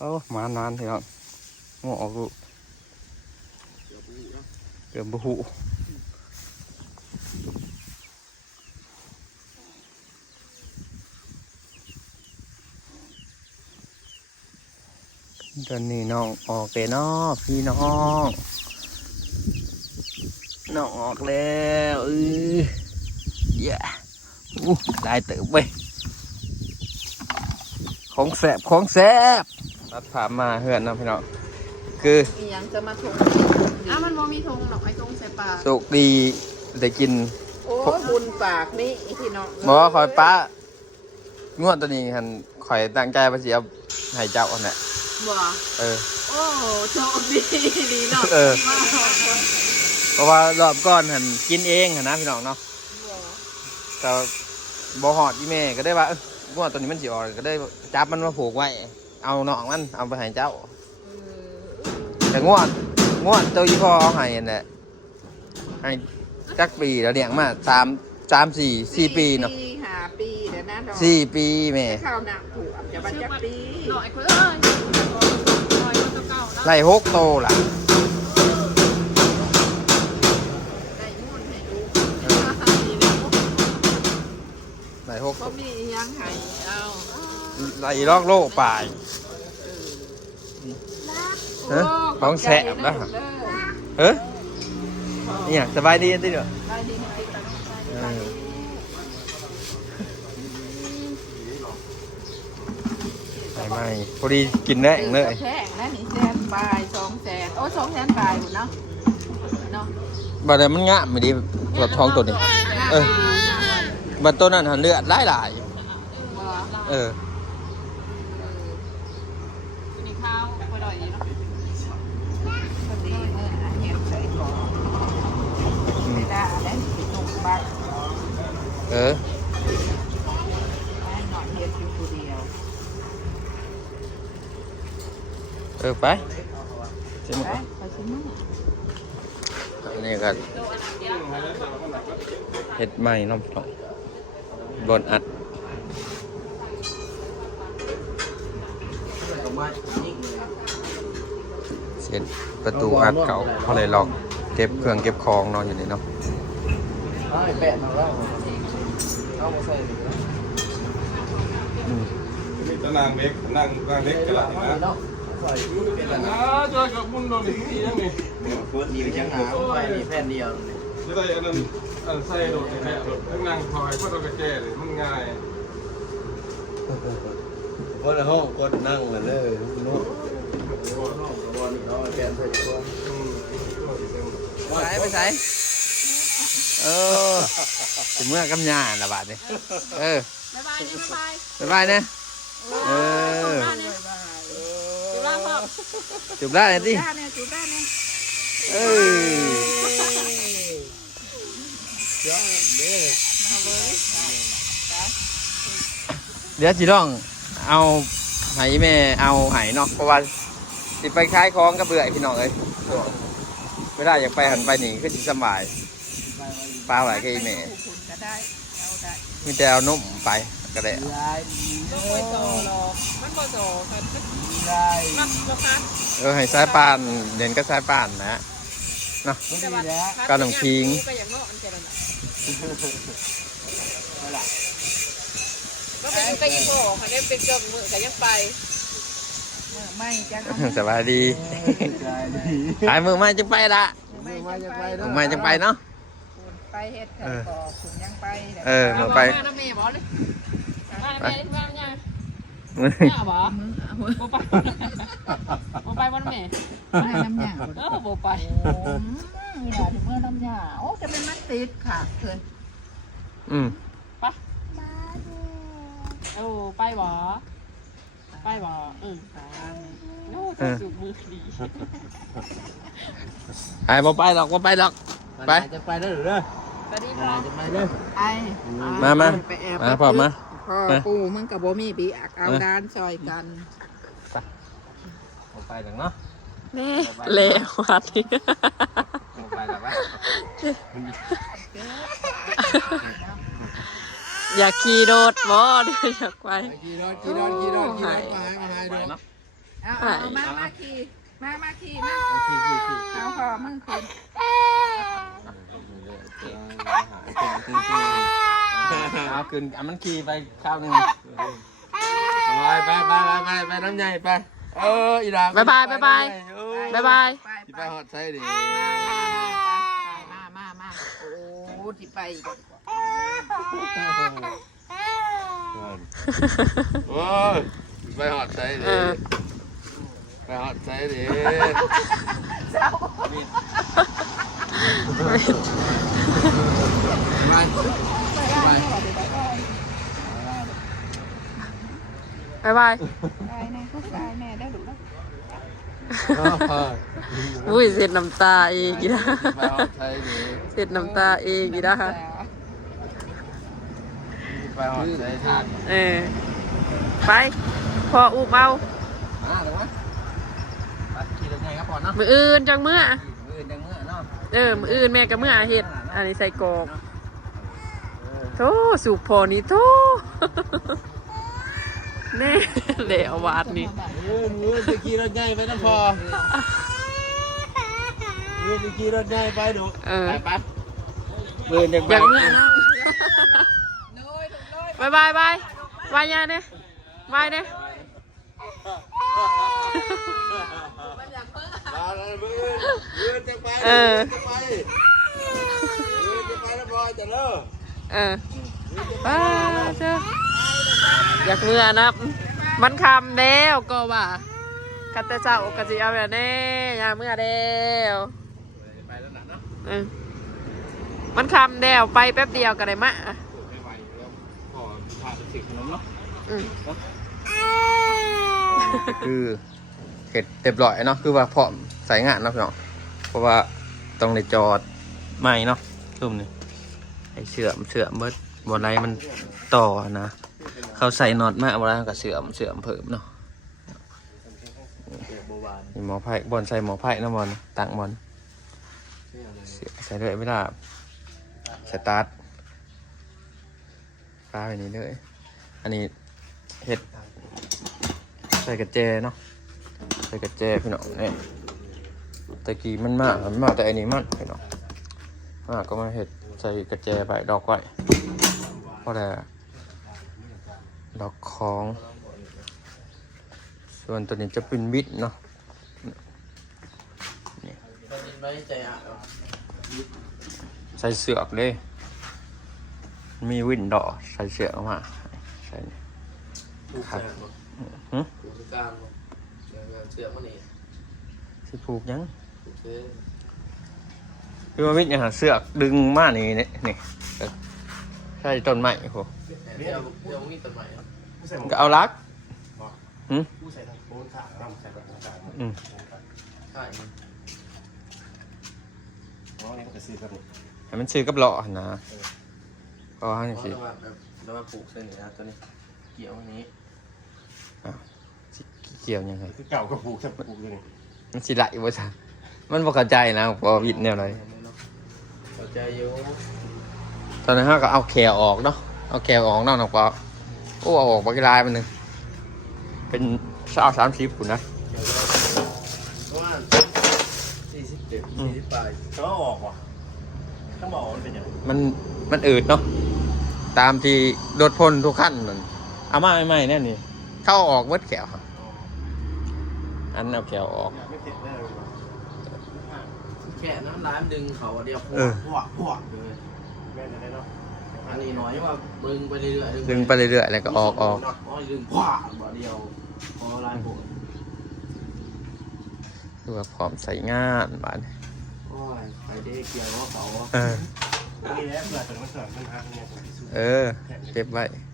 โอ้มานานทีน้องงออกลูกเกือบบุหุตอนนี้น้องออกไปนอกพี่น้องน้องออกแล้วเย้ได้เติบไปของแสบตัดผ่ามาเหือนนะพี่น้องคือยังจะมาทงมันบ่มีทงหรอกไอ้ทงใส่ปากโชคดีได้กินโอ้บุญปากนี่พี่น้องบ่คอยป้างวดตัวนี้หันคอยตั้งใจว่าสิเอาให้เจ้าอันน่ะบ่โอ้โชคดีเนาะเพราะว่ารอบก่อนหันกินเองนะพี่น้องเนาะแต่บ่ฮอดอีแม่ก็ได้ว่างวดตัวนี้มันสิออกก็ได้จับมันมาผูกไว้เอาน้องมันเอาไปให้เจ้าแต่งวดตัวยี่พ่อเอาให้เนี่ยให้จักปีแล้วเลี้ยงมา4 ปีเนาะ5 ปีเดี๋ยวนะดอก4 ปีแม่ข้าวหนักถูกจะบัดจักปีหน่อยเพิ่นไล่6 โตล่ะได้มุ่นให้ดูไล่6บ่มียังให้เอาไล่ลอกโลกป่ายของแสบนะนี่สบายดีติเด้อไม่พอดีกินได้เลยแพงนะนี่100,000 บาท 200,000 โอ้ 200,000 บาทอยู่เนาะบัดนี้มันงะไม่ดีตัวทองตัวนี้บัดตัวนั้นหันเลือดหลายนี่ข้าวพอดอยเนาะพอดีเฮ็ดใส่ก่อนไม่ได้แล้วสิตกบักหน่อยเฮ็ดอยู่ผู้เดียวไปชิมก่อนอันนี้ก็เห็ดใหม่น้ำพริกบนอัดเสียประตูอัดเก่าเขาเลยลองเก็บเครื่องเก็บของนอนอยู่นี่เนาะมีตะนางเล็กกันละนะเจอกับมุนโดนนี่ยังไงเปิดเดียวยังหาไปนี่แผ่นเดียวเลยไม่ได้อันนั้นใส่โดดแน่โดดนั่งคอยก็โดนกระแจเลยมันง่ายก็ละห้องก็นั่งกันเลยเนาะไปใส่ถึงเมื่อกำยาละบาทนี่บ๊ายบายนะจุบได้เลยดิเดี๋ยวจีร้องเอาไหแม่เอาไหเนาะเพราะว่าสิไปคล้ายคล้องกับเบื่อพี่น้องเลยไม่ได้อยากไปหันไปหนีก็จะสบายปลาไหลก็อีแม่มีแต่เอานุ่มไปก็ได้ให้สายปานเด่นก็สายปานนะเนาะกาหนมคิงก็เป็นก็ยิงโง่ค่ะเนี่ยเป็นเกิดมือแต่ยังไปไม่จังสบายดีหายมือไม่จะไปละมือไม่จะไปเนาะไปเฮ็ดแต่ก่อคุณยังไปมือไปน้ำเมย์บอเลยไปน้ำยังเนี่ยบอโบไปวันเมย์น้ำยาโบไปอย่าถึงเมื่อน้ำยาโอ้จะเป็นมันติดค่ะเพื่อนไปไปบ่ไปบ่โน้ตสุกมือดีไอ้บ่ไปหรอกไปจะไปได้หรือจะไปเลยมาพอมาพ่อปู่มึงกับโบมี่ปีอักเอาด้านซอยกันไปถึงเนาะเละวัดที่ไปแต่ว่าอยากขี่รถบ่อยากไปขี่รถไปเนาะ เอามาขี่มาขี่มาเอาพอมึงคืน เอาคืนมันขี่ไปข้าวหนึ่ง ไปน้ำใหญ่ไปอีดา บ๊ายบาย ไปหอดใส่ดิ มาโอ้ที่ไป โอ้ยไปหอดใส่ดิไปหอดใส่ดิไป บ๊ายบาย ได้แน่ได้ดูแล้ว อุ้ยเสร็จน้ำตาเองอีนะ ไปหอดใส่ดิ เสร็จน้ำตาเองอีนะ ไปหอดใส่ถาด ไปพออุบเอา เดี๋ยววะขี่รถไงครับพ่อเนาะ มืออื่นจังเมื่อ มือจังเมื่อเนาะ มืออื่นแม่กับเมื่อเห็ดอันนี้ใส่กรอกโธ่สุกพอนี้โธ่ แน่เหลววาดนี่ มือจะขี่รถไงไปน้ำพอมือจะขี่รถไงไปดูไปมือจัง อยากเมื่อนะบายบายยาเนี่ยบายเนี่ย มือจะไปจะไปน้ำพอจะเลิก ป้าเจ้าอยากเมื่อนะมันคำแล้วก็ว่าคัตเตอร์เจ้ากะจิเอาแบบนี้อยากเมื่อแล้วมันคำแล้วไปแป๊บเดียวก็ได้มะคือเห็ดเต็มร้อยเนาะคือว่าพร้อมใส่งานเนาะพี่น้องเพราะว่าต้องในจอดใหม่เนาะซุ่มนี่ไอเสื่อมเบิดบนไรมันต่อนะเขาใส่น็อตมาบนไรก็เสื่อมเพิ่มเนาะมีหมอไผ่บอลใส่หมอไผ่นะบอลต่างบอลใส่เลยไม่ได้สตาร์ทปลาไปนี้เลยอันนี้เห็ดใส่กระเจเนาะใส่กระเจพี่น้องเนี่ยตะกี้มันมากแต่อันนี้มันพี่น้องก็มาเห็ดใส่กระเจไปดอกไว้เพราะแต่ดอกของส่วนตัวนี้จะเป็นบิดเนาะใส่เสือกเลยมีวินดอกใส่เสือกมาใส่ครับสิผูกยังคือว่าวิทย์ยังหาเสือกดึงมานี่ใช่ต้นไม้โหก็เอาลักให้มันซื้อกับหล่อนะก็ให้สิแล้วมาปลูกเส้นนี้นะตัวนี้เกี่ยวอันนี้ เกี่ยวยังไง เก่าก็ปลูกแค่ปลูกยัง มันสิไหลบ่จ้ะมันบ่เข้าใจนะพอวิทย์แนวไหน เข้าใจอยู่ ตอนนั้นเราก็เอาแขวออกเนาะเอาแขวออกเนาะนะก็โอ้เอาออกบักลายมันนึงเป็น30ปุ่นนะ ประมาณ47 40ปลาย เขาออกว่ะถ้าบอกมันเป็นยัง มันอืดเนาะตามที่รถพ่นทุกขั้นนั่นเอามาใหม่ๆแน่นี่เข้าออกเบิดแขวอันเอาแขวออก ไม่เสร็จแน่เลย แค่น้ำร้านดึงเขาเดียวพวกเลย แม่จะได้เนาะ อันนี้น้อยว่าดึงไปเรื่อยๆ ดึงไปเรื่อยๆแล้วก็ออก ดึงพวกบ่เดียวพอลายผม ดูว่าพร้อมใส่งานบ้าน โอ้ยไปเด็กเกี่ยวว่าเขา นี่แหละเผื่อถึงมันเกิดมันหักเนี่ยผมพิสูจน์ เก็บไว้ เ